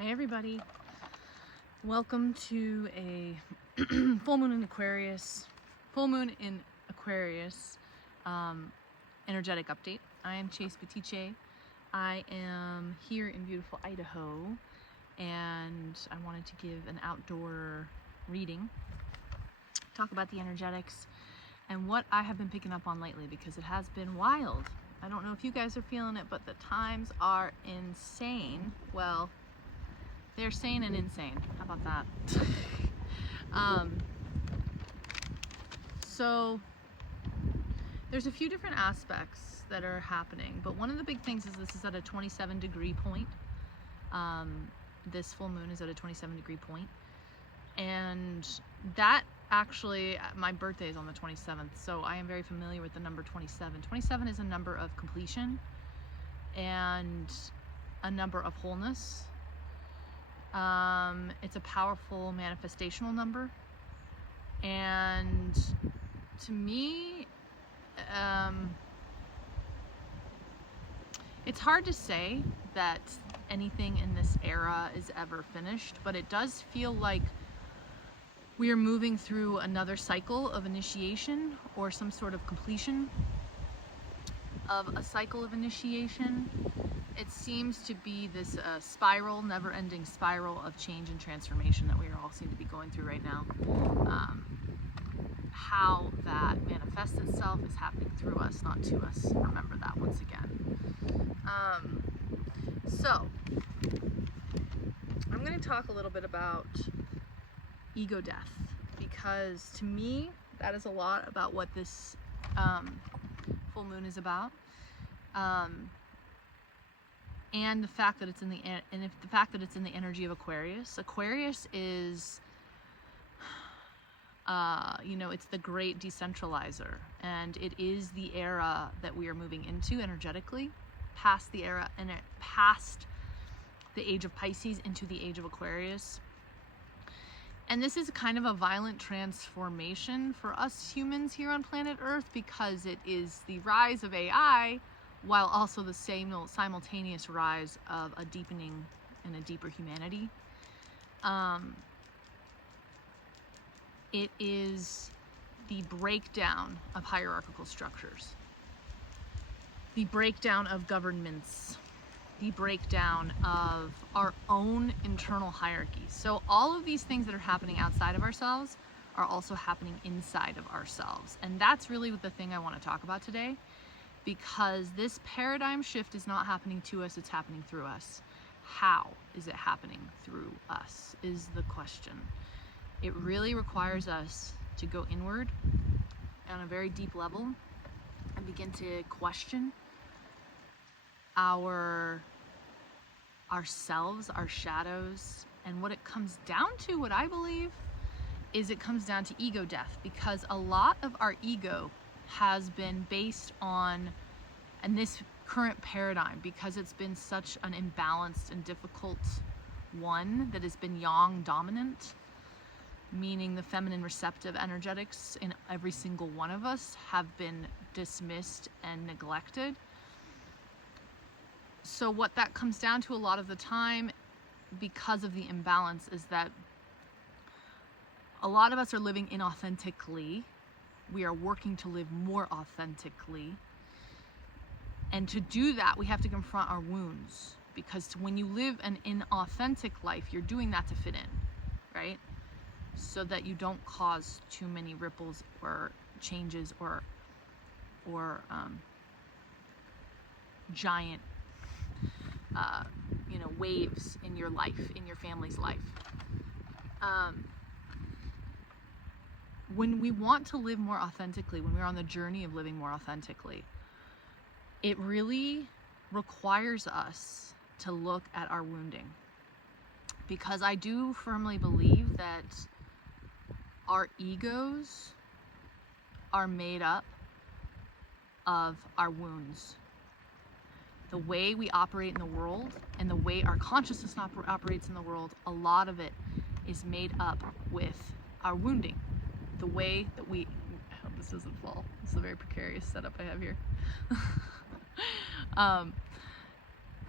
Hey everybody, welcome to a full moon in Aquarius energetic update. I am Chase Batiche. I am here in beautiful Idaho and I wanted to give an outdoor reading, talk about the energetics and what I have been picking up on lately, because it has been wild. I don't know if you guys are feeling it, but the times are insane. Well, they're sane and insane. How about that? So there's a few different aspects that are happening, but one of the big things is this is at a 27-degree point. This full moon is at a 27-degree point, and that actually, my birthday is on the 27th, so I am very familiar with the number 27. 27 is a number of completion and a number of wholeness. It's a powerful manifestational number, and to me, it's hard to say that anything in this era is ever finished, but it does feel like we are moving through another cycle of initiation or some sort of completion of a cycle of initiation. It seems to be this spiral, never-ending spiral of change and transformation that we all seem to be going through right now. How that manifests itself is happening through us, not to us. Remember that once again. So, I'm going to talk a little bit about ego death, because to me, that is a lot about what this full moon is about. And the fact that it's in the energy of Aquarius. Aquarius is, it's the great decentralizer, and it is the era that we are moving into energetically, past the era and past the age of Pisces into the age of Aquarius. And this is kind of a violent transformation for us humans here on planet Earth, because it is the rise of AI, while also the simultaneous rise of a deepening and a deeper humanity. It is the breakdown of hierarchical structures, the breakdown of governments, the breakdown of our own internal hierarchies. So all of these things that are happening outside of ourselves are also happening inside of ourselves. And that's really the thing I want to talk about today, because this paradigm shift is not happening to us, it's happening through us. How is it happening through us is the question. It really requires us to go inward on a very deep level and begin to question ourselves, our shadows, and what it comes down to, what I believe, is it comes down to ego death, because a lot of our ego has been based on, and this current paradigm, because it's been such an imbalanced and difficult one that has been yang dominant, meaning the feminine receptive energetics in every single one of us have been dismissed and neglected. So what that comes down to a lot of the time, because of the imbalance, is that a lot of us are living inauthentically. We are working to live more authentically. And to do that, we have to confront our wounds, because when you live an inauthentic life, you're doing that to fit in, right? So that you don't cause too many ripples or changes or giant waves in your life, in your family's life. When we want to live more authentically, when we're on the journey of living more authentically, it really requires us to look at our wounding, because I do firmly believe that our egos are made up of our wounds. The way we operate in the world and the way our consciousness operates in the world, a lot of it is made up with our wounding. The way that we, I hope this doesn't fall. It's a very precarious setup I have here.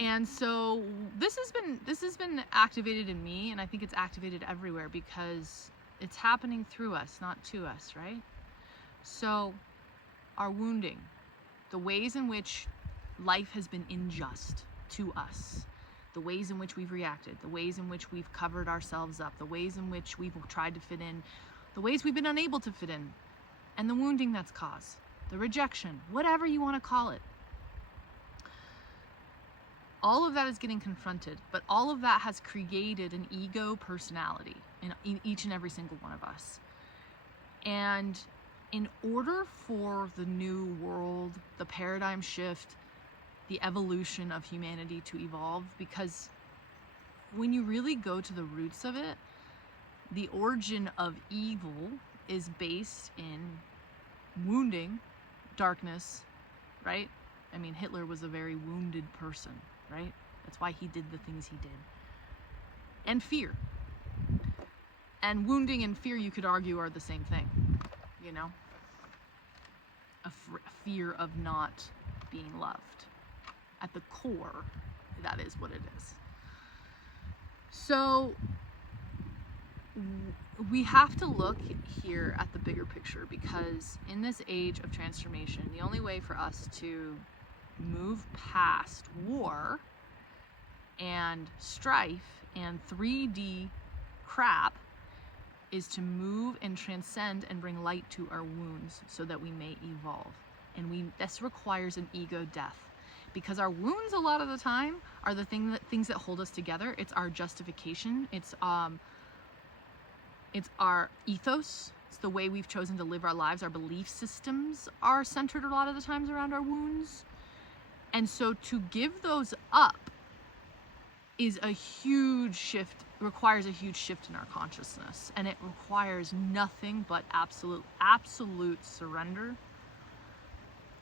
And so this has been activated in me, and I think it's activated everywhere because it's happening through us, not to us, right? So our wounding, the ways in which life has been unjust to us, the ways in which we've reacted, the ways in which we've covered ourselves up, the ways in which we've tried to fit in, the ways we've been unable to fit in, and the wounding that's caused, the rejection, whatever you want to call it. All of that is getting confronted, but all of that has created an ego personality in each and every single one of us. And in order for the new world, the paradigm shift, the evolution of humanity to evolve, because when you really go to the roots of it, the origin of evil is based in wounding, darkness, right? I mean, Hitler was a very wounded person, right? That's why he did the things he did. And fear. And wounding and fear, you could argue, are the same thing, you know? A fear of not being loved. At the core, that is what it is. So we have to look here at the bigger picture, because in this age of transformation, the only way for us to move past war and strife and 3D crap is to move and transcend and bring light to our wounds so that we may evolve. And this requires an ego death, because our wounds a lot of the time are the things that hold us together. It's our justification. It's our ethos. It's the way we've chosen to live our lives. Our belief systems are centered a lot of the times around our wounds. And so to give those up is a huge shift, requires a huge shift in our consciousness. And it requires nothing but absolute surrender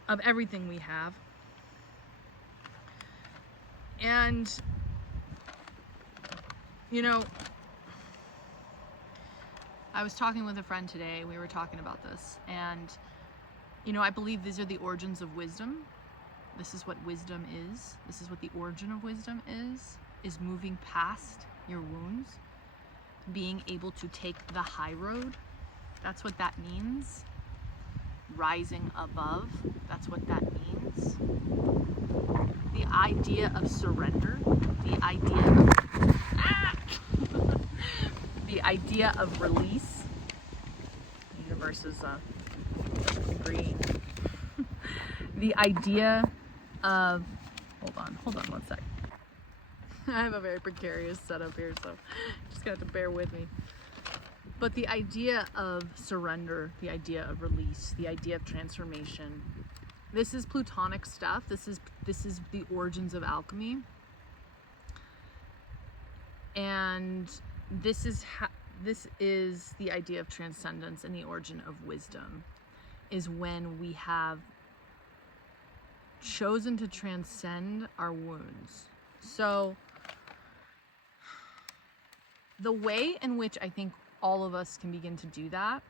of everything we have. And, you know, I was talking with a friend today, we were talking about this, and, you know, I believe these are the origins of wisdom. This is what wisdom is. This is what the origin of wisdom is moving past your wounds, being able to take the high road. That's what that means. Rising above, that's what that means. The idea of surrender, the idea of release. The universe is green. The idea of, hold on one sec. I have a very precarious setup here, so just gonna have to bear with me. But the idea of surrender, the idea of release, the idea of transformation, this is Plutonic stuff. This is the origins of alchemy. And this is the idea of transcendence, and the origin of wisdom is when we have chosen to transcend our wounds. So the way in which I think all of us can begin to do that,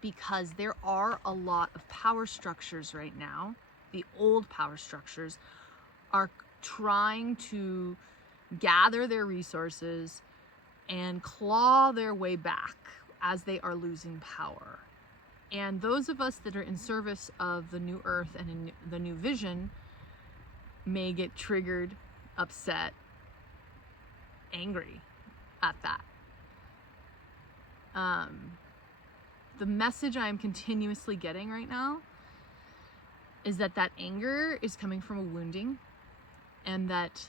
because there are a lot of power structures right now, the old power structures are trying to gather their resources and claw their way back as they are losing power. And those of us that are in service of the new earth and in the new vision may get triggered, upset, angry at that. The message I am continuously getting right now is that anger is coming from a wounding, and that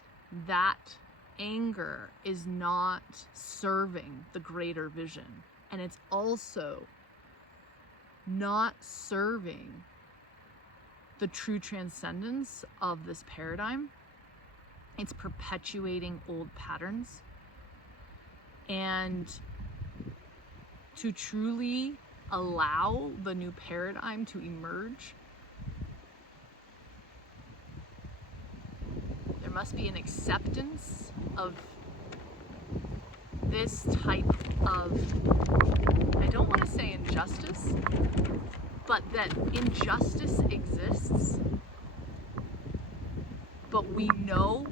anger is not serving the greater vision. And it's also not serving the true transcendence of this paradigm. It's perpetuating old patterns. And to truly allow the new paradigm to emerge, there must be an acceptance of this type of, I don't want to say injustice, but that injustice exists but we know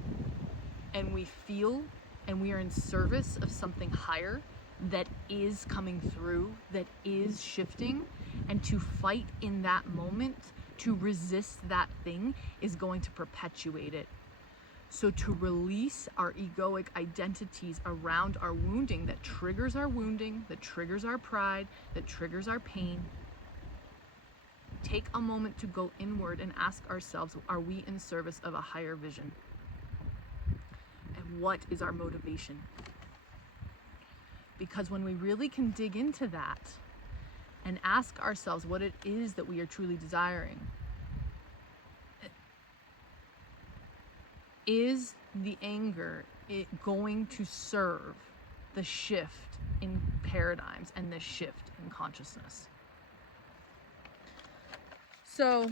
and we feel and we are in service of something higher that is coming through, that is shifting, and to fight in that moment, to resist that thing, is going to perpetuate it. So to release our egoic identities around our wounding that triggers our wounding, that triggers our pride, that triggers our pain, take a moment to go inward and ask ourselves, are we in service of a higher vision? And what is our motivation? Because when we really can dig into that and ask ourselves what it is that we are truly desiring, is the anger going to serve the shift in paradigms and the shift in consciousness? So,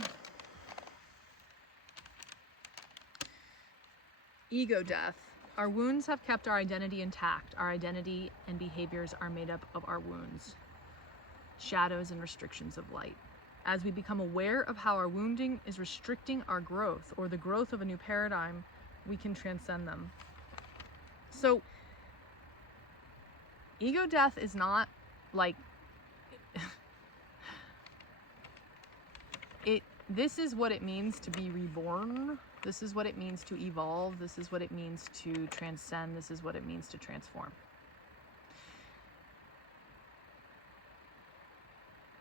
ego death. Our wounds have kept our identity intact. Our identity and behaviors are made up of our wounds, shadows and restrictions of light. As we become aware of how our wounding is restricting our growth or the growth of a new paradigm, we can transcend them. So, ego death is not like this is what it means to be reborn. This is what it means to evolve. This is what it means to transcend. This is what it means to transform.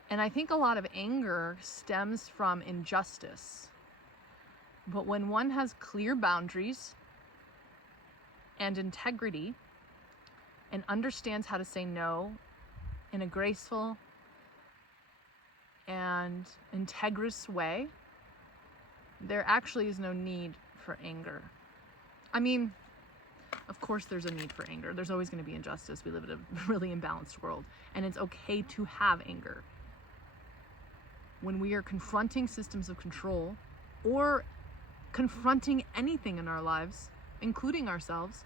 And I think a lot of anger stems from injustice. But when one has clear boundaries and integrity and understands how to say no in a graceful and integrous way, there actually is no need for anger. I mean, of course there's a need for anger. There's always going to be injustice. We live in a really imbalanced world, and it's okay to have anger. When we are confronting systems of control or confronting anything in our lives, including ourselves,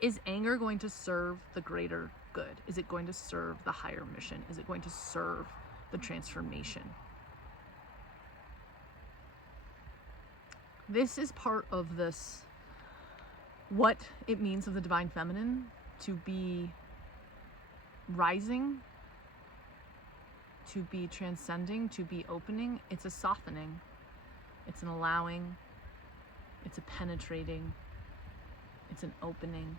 is anger going to serve the greater good? Is it going to serve the higher mission? Is it going to serve the transformation? This is part of this, what it means of the divine feminine to be rising, to be transcending, to be opening. It's a softening, it's an allowing, it's a penetrating, it's an opening.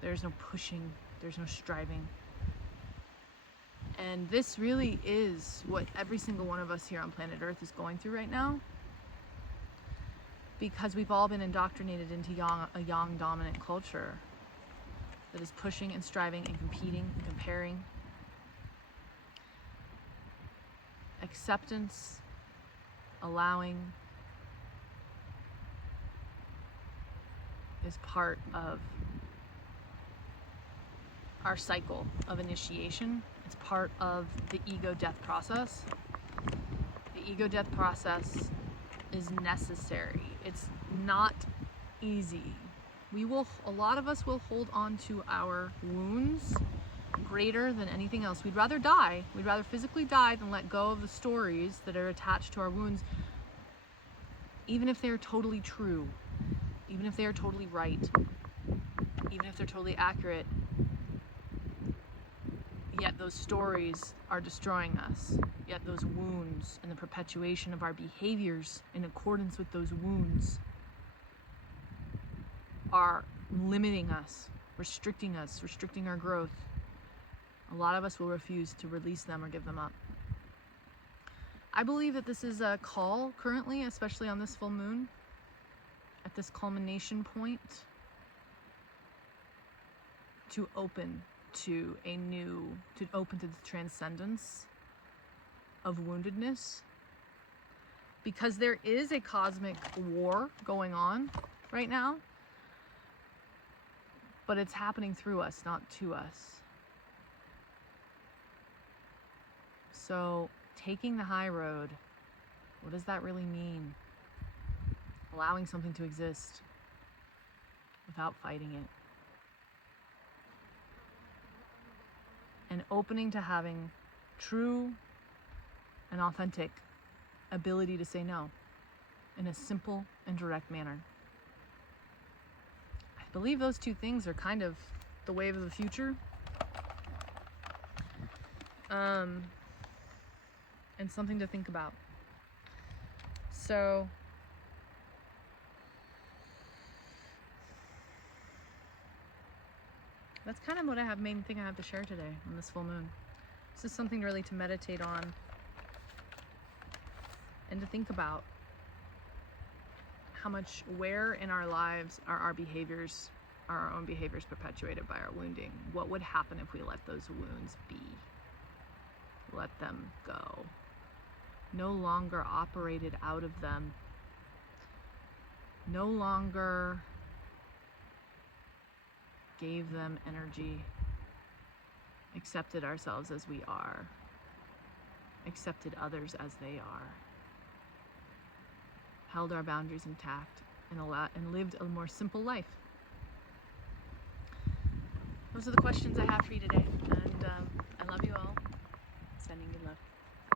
There's no pushing, there's no striving. And this really is what every single one of us here on planet Earth is going through right now, because we've all been indoctrinated into a yang dominant culture that is pushing and striving and competing and comparing. Acceptance, allowing, is part of our cycle of initiation. It's part of the ego death process. The ego death process is necessary. It's not easy. A lot of us will hold on to our wounds greater than anything else. We'd rather die. We'd rather physically die than let go of the stories that are attached to our wounds, even if they're totally true, even if they are totally right, even if they're totally accurate. Yet those stories are destroying us. Yet those wounds and the perpetuation of our behaviors in accordance with those wounds are limiting us, restricting our growth. A lot of us will refuse to release them or give them up. I believe that this is a call currently, especially on this full moon, at this culmination point, to open to the transcendence of woundedness, because there is a cosmic war going on right now, but it's happening through us, not to us. So taking the high road, what does that really mean? Allowing something to exist without fighting it. And opening to having true and authentic ability to say no in a simple and direct manner. I believe those two things are kind of the wave of the future. And something to think about. So that's kind of what main thing I have to share today on this full moon. This is something really to meditate on and to think about how much, where in our lives are our behaviors, are our own behaviors perpetuated by our wounding. What would happen if we let those wounds be? Let them go. No longer operated out of them. No longer gave them energy. Accepted ourselves as we are. Accepted others as they are. Held our boundaries intact and lived a more simple life. Those are the questions I have for you today.